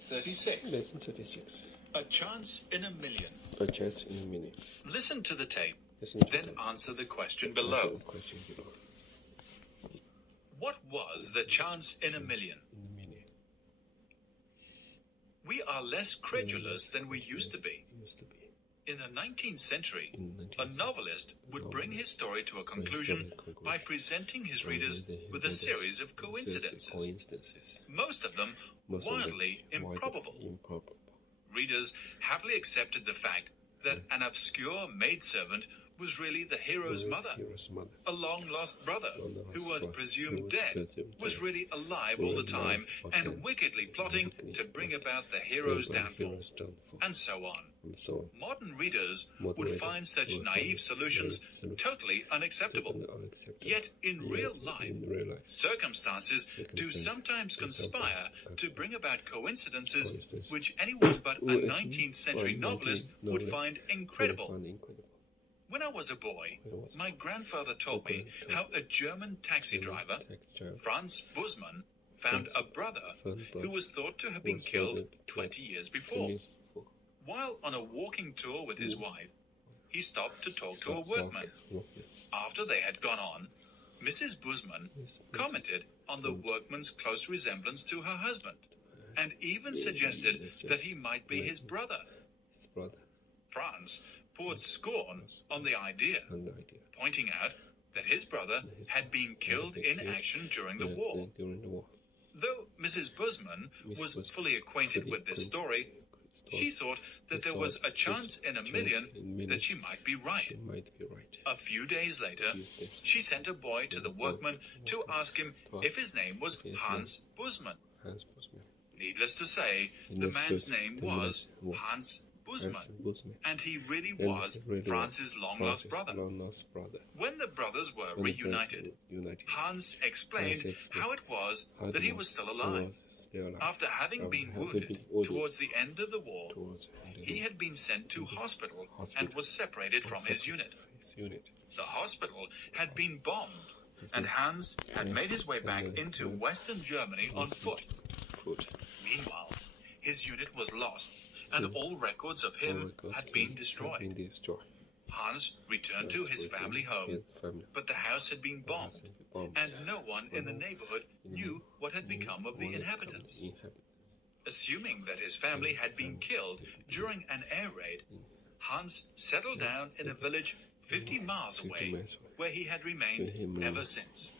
36. Lesson 36. A chance in a million. A chance in a million. Listen to the tape, Listen to then that. answer the question Answer below. the question below. What was the chance in a million? In a million. We are less credulous than we used to be. Used to be. In the 19th century, In the 19th a novelist would bring his story to a conclusion by presenting his readers with a series of coincidences, most of them wildly improbable. Readers happily accepted the fact that an obscure maidservant was really the hero's mother. A long-lost brother, who was presumed dead, was really alive all the time and wickedly plotting to bring about the hero's downfall, and so on. Modern readers would find such naive solutions totally unacceptable. Yet, in real life, circumstances do sometimes conspire to bring about coincidences which anyone but a 19th century novelist would find incredible. When I was a boy, my grandfather told me how a German taxi driver, Franz Bussmann, found a brother who was thought to have been killed 20 years before. While on a walking tour with his wife, he stopped to talk to a workman. After they had gone on, Mrs. Bussmann commented on the workman's close resemblance to her husband, and even suggested that he might be his brother. Franz poured scorn on the idea, pointing out that his brother had been killed in action during the war. Though Mrs. Bussmann was fully acquainted with this story, she thought that there was a chance in a million that she might be right. A few days later, she sent a boy to the workman to ask him if his name was Hans Bussmann. Needless to say, the man's name was Hans Bussmann, and he really was Franz's long-lost brother. When the brothers were reunited, Hans explained how it was that he was still alive. After having been wounded towards the end of the war, he had been sent to hospital and was separated from his unit. The hospital had been bombed, and Hans had made his way back into Western Germany on foot. Meanwhile, his unit was lost, and all records of him had been destroyed. Hans returned to his family home, but the house had been bombed, and no one in the neighborhood knew what had become of the inhabitants. Assuming that his family had been killed during an air raid, Hans settled down in a village 50 miles away, where he had remained ever since.